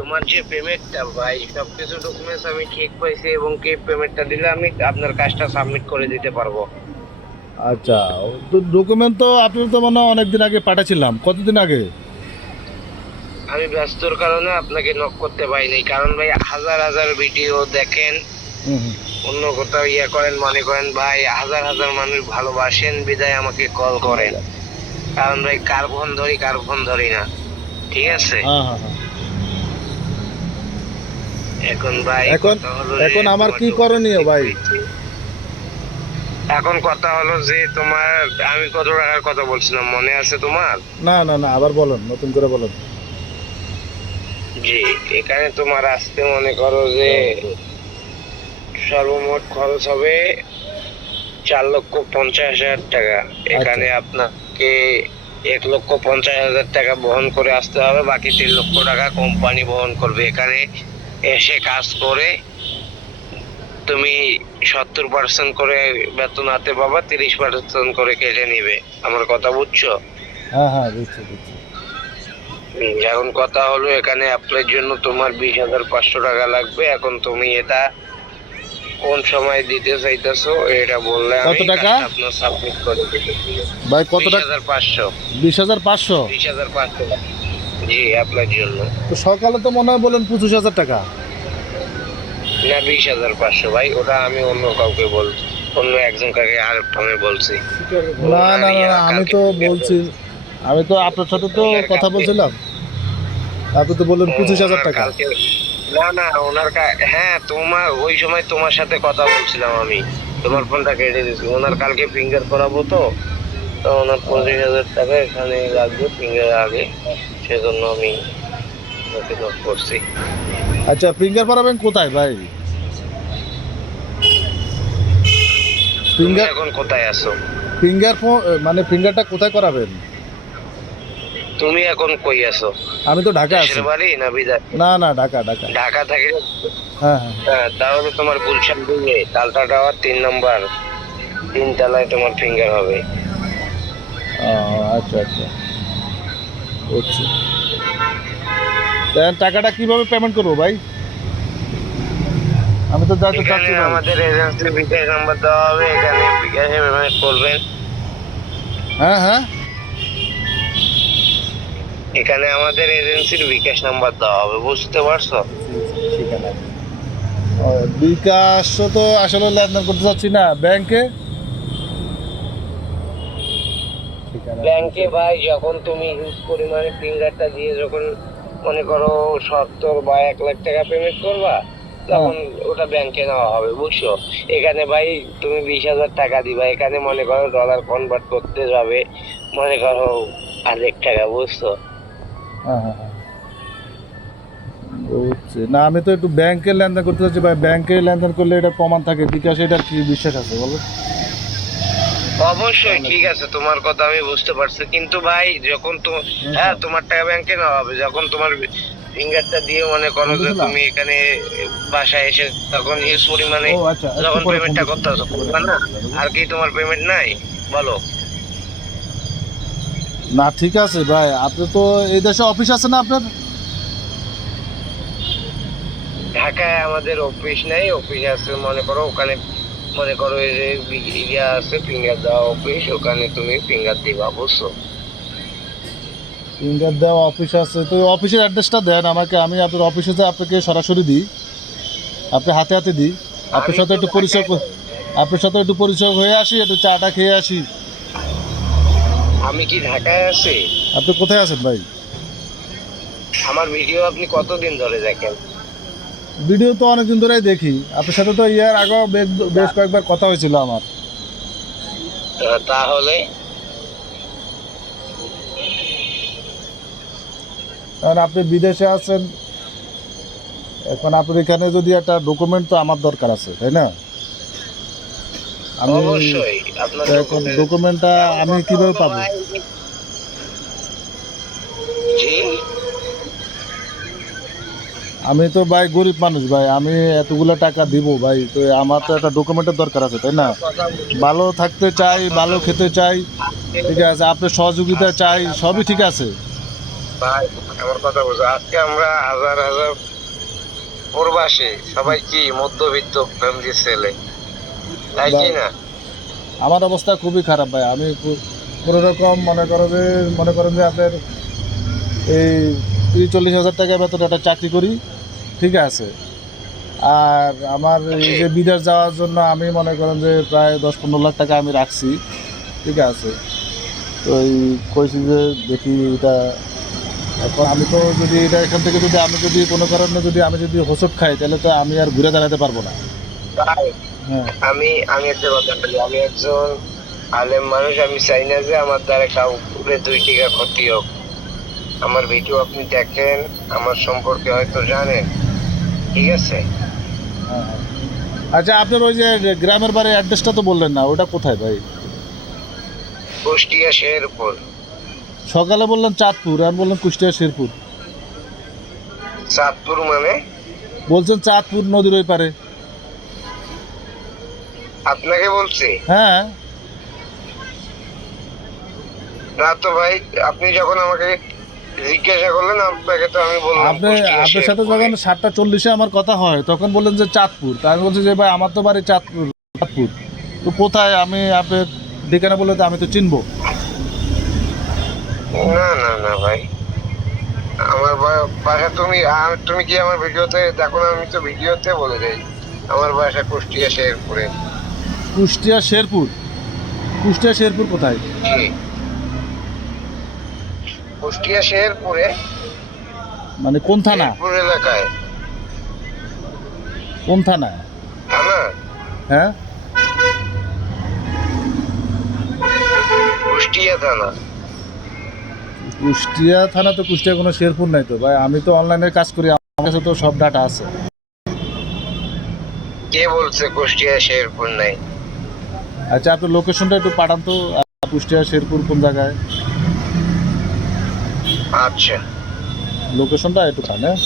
তোমার যে পেমেন্টটা ভাই, সবকিছু ডকুমেন্টস আমি ঠিক পাইছি এবং কি পেমেন্টটা দিলে আমি আপনার কাজটা সাবমিট করে দিতে পারবো। আচ্ছা, তো ডকুমেন্ট তো আপনার তো মনে হয় অনেকদিন আগে পাঠাচ্ছিলাম। কতদিন আগে? আমি ব্যস্তর কারণে আপনাকে নক করতে পারিনি, কারণ ভাই হাজার হাজার ভিডিও দেখেন, হুম হুম। অন্য কোথাও ইয়ে করেন, মনে করেন ভাই হাজার হাজার মানুষ ভালোবাসেন বিদায় আমাকে কল করেন, কারণ ভাই কার ফোন ধরি না, ঠিক আছে। হ্যাঁ হ্যাঁ হ্যাঁ। এখন ভাই এখন কথা হলো যে এখন আমার তোমার কি document করণীয় ঠিক ভাই? হয়েছে। এখন কথা হলো যে তোমার, আমি কত টাকার কথা বলছিলাম মনে আছে তোমার? না না না, আবার বলুন, নতুন করে বলুন। জি, এখানে তোমার আসতে মনে করো যে সর্বমোট খরচ হবে 4,50,000 টাকা। আচ্ছা এখানে আপনাকে 1,50,000 টাকা বহন করে আসতে হবে, বাকি 3 লক্ষ টাকা কোম্পানি বহন করবে। এখানে এসে কাজ করে তুমি 70% করে বেতন হাতে পাবা, 30% করে কেটে নিবে। আমার কথা বুঝছো? হ্যাঁ হ্যাঁ, বুঝছি বুঝছি। এখন কথা হলো এখানে অ্যাপ্লাইয়ের জন্য তোমার 20,500 টাকা লাগবে। এখন তুমি এটা কোন সময় দিতে চাইতেছো এটা বললে কত আমি টাকা কাজটা আপনার সাবমিট করে দিতে পারি। ভাই? কত বিশ টাকা? হাজার পাঁচশো 20,500? 20,500 জি, অ্যাপ্লাইয়ের জন্য। তো সকালে তো মনে হয় বলেন 25,000 টাকা। না, 20,500 ভাই, ওটা আমি অন্য কাউকে বলছি, অন্য একজন কাকে আর আমি বলছি। না ওনার না না না, আমি কালকে তো বলছি, আমি তো আপনার সাথে তো ওনার কথা কালকে বলছিলাম। আপনি তো বললেন পঁচিশ হাজার ওনার টাকা কালকে না না, হ্যাঁ, তোমার ওই সময় তোমার সাথে কথা বলছিলাম আমি, তোমার ফোনটা কেটে দিয়েছি। ওনার কালকে ফিঙ্গার করাবো তো, তো ওনার 25,000 টাকা এখানে লাগবে ফিঙ্গার আগে, সেজন্য আমি ওকে নক করছি। আচ্ছা, ফিঙ্গার পরাবেন কোথায় ভাই? তুমি ফিঙ্গার এখন কোথায় আছো? ফিঙ্গার মানে ফিঙ্গারটা কোথায় করাবেন? তুমি এখন কই আছো? আমি তো ঢাকা দেশের আছি। বাড়ি না বিদেশ? না না, ঢাকা ঢাকা। ঢাকা থেকে? হ্যাঁ হ্যাঁ। হ্যাঁ, তাহলে তোমার গুলশান দিয়ে তালটা টাওয়ার 3 নম্বর, 3 তলায় তোমার ফিঙ্গার হবে। ও আচ্ছা আচ্ছা, বুঝছি। দেন টাকাটা কিভাবে পেমেন্ট করবো ভাই? আমি তো যাইতে এখানে চাচ্ছি ভাই। আমাদের এজেন্সির বিকাশ নাম্বার দেওয়া হবে, এখানে বিকাশে পেমেন্ট করবেন। হ্যাঁ হ্যাঁ। এখানে আমাদের এজেন্সির বিকাশ নাম্বার দেওয়া হবে, বুঝতে পারছো? ঠিকানা ও, বিকাশ তো আসলে লেনদেন করতে চাচ্ছি না, ব্যাংকে। ঠিকানা ব্যাংকে ভাই যখন তুমি হিউজ পরিমাণে ফিঙ্গারটা দিয়ে যখন মনে করো 70 বা 1 লাখ টাকা পেমেন্ট করবা, হ্যাঁ। তখন ওটা ব্যাংকে নেওয়া হবে, বুঝছো। এখানে ভাই তুমি 20,000 টাকা দিবা, এখানে মনে করো ডলার কনভার্ট করতে যাবে মনে করো 1,000 টাকা, বুঝছো। হ্যাঁ হ্যাঁ হ্যাঁ, বুঝছি। না, আমি তো একটু ব্যাংকে লেনদেন করতে চাচ্ছি ভাই। ব্যাংকে লেনদেন করলে এটা প্রমাণ থাকে, বিকাশে এটার কি বিশ্বাস আছে বলো? অবশ্যই ঠিক আছে, তোমার কথা আমি বুঝতে পারছি, কিন্তু ভাই যখন হ্যাঁ, তোমার টাকা ব্যাংকে নেওয়া হবে, যখন তোমার ফিঙ্গারটা দিয়ে মনে করো যে বুঝলাম। তুমি এখানে বাসায় এসে তখন হিউজ পরিমাণে ও আচ্ছা, একটু যখন পরে ফোন পেমেন্টটা দিচ্ছি। করতে আসো, একটু পরে করবা ফোন না? দিচ্ছি দাদা। আর কি তোমার পেমেন্ট নাই বলো? না ঠিক আছে ভাই, আপনি তো এই দেশে অফিস আছে না আপনার? ঢাকায় আমাদের অফিস নাই, অফিস আছে মনে করো ওখানে, মনে করো এই যে ইয়া আছে ফিঙ্গার দেওয়া অফিস, ওখানে তুমি ফিঙ্গার দিবা, বুঝছো। ফিঙ্গার দেওয়া অফিস আছে, তো অফিসের অ্যাড্রেসটা দেন আমাকে, আমি আপনার অফিসে যে আপনাকে সরাসরি দিই, আপনি হাতে হাতে দিই। আপনার আমি সাথে তো একটু পরিচয় ঢাকায়, আপনার সাথে একটু পরিচয় হয়ে আসি, একটু চাটা খেয়ে আসি। আমি কি ঢাকায় আছি? আপনি কোথায় আছেন ভাই? আমার ভিডিও আপনি কতদিন ধরে দেখেন? ভিডিও তো অনেকদিন ধরেই দেখি। আপনার সাথে তো ইয়ার আগেও বেশ কয়েকবার কথা হয়েছিল আমার। তাহলে কারণ আপনি বিদেশে আছেন, এখন আপনার এখানে যদি একটা ডকুমেন্ট তো আমার দরকার আছে, তাই না? আমি অবশ্যই আপনার এখন ডকুমেন্টটা আমি কথা কিভাবে হলো পাবো? ভাই, জি, আমি তো ভাই গরিব মানুষ ভাই, আমি এতগুলো টাকা দিব ভাই, তো আমার তো একটা ডকুমেন্টের দরকার আছে, তাই না? কথা ভালো থাকতে চাই, ভালো খেতে চাই, আজকে ঠিক আছে, আপনার সহযোগিতা চাই, সবই ঠিক আছে। ভাই আমার কথা বুঝো, আজকে আমরা হাজার হাজার প্রবাসী সবাই কি মধ্যবিত্ত ফ্যামিলির ছেলে, তাই কি না? আমার অবস্থা খুবই খারাপ ভাই। আমি কোনো রকম মনে করেন যে আপনার এই 30-40 হাজার টাকা বেতন একটা চাকরি করি, ঠিক আছে। আর আমার এই যে বিদেশ যাওয়ার জন্য আমি মনে করেন যে প্রায় 10-15 লাখ টাকা আমি রাখছি, ঠিক আছে। তো এই কইছি যে দেখি এটা, এখন আমি তো যদি এটা এখান থেকে যদি আমি যদি কোনো কারণে যদি আমি যদি হোঁচট খাই, তাহলে তো আমি আর ঘুরে দাঁড়াতে পারবো না। তাই হ্যাঁ, আমি আমি একটা কথা বলি, আমি একজন আলেম মানুষ, আমি চাই না যে আমার দ্বারা কাউকে 2 টাকা ক্ষতি হোক। আমার ভিডিও আপনি দেখেন, আমার সম্পর্কে হয়তো জানেন, ঠিক আছে? হ্যাঁ, হ্যাঁ। আচ্ছা, আপনার ওই যে গ্রামের বাড়ির অ্যাড্রেসটা তো বললেন না, ওটা কোথায় ভাই? কুষ্টিয়া শেরপুর। সকালে বললেন চাঁদপুর, আর বললেন কুষ্টিয়া শেরপুর। চাঁদপুর মানে? বলছেন চাঁদপুর নদীর ওই পারে। আপনাকে বলছি হ্যাঁ, না তো ভাই, আপনি যখন আমাকে জিজ্ঞাসা করলেন আপনাকে তো আমি বললাম আপনি কুষ্টিয়া আপনার সাথে শেরপুরে। যখন 7:40 আমার কথা হয়, তখন বললেন যে চাঁদপুর। তা আমি বলছি যে ভাই আমার তো বাড়ি চাঁদপুর। চাঁদপুর তো কোথায়? আমি আপনার ঠিকানা বললে তো আমি তো চিনবো। না না না ভাই, আমার বাসা তুমি কি আমার ভিডিওতে দেখো না? আমি তো ভিডিওতে বলে দেই আমার বাসা কুষ্টিয়া শেরপুরে। কুষ্টিয়া শেরপুর? কুষ্টিয়া শেরপুর কোথায়? জি, কুষ্টিয়া শেরপুরে, মানে কোন থানা? শেরপুর এলাকায়। কোন থানা? থানা হ্যাঁ, কুষ্টিয়া থানা। কুষ্টিয়া থানা তো কুষ্টিয়া কোনো শেরপুর নাই তো ভাই। আমি তো অনলাইনে কাজ করি, আমার কাছে তো সব ডাটা আছে। কে বলছে কুষ্টিয়া শেরপুর নাই? আচ্ছা, আপনার লোকেশনটা একটু পাঠান তো, কুষ্টিয়া শেরপুর কোন জায়গায়, আচ্ছা, লোকেশনটা একটু পাঠান। হ্যাঁ।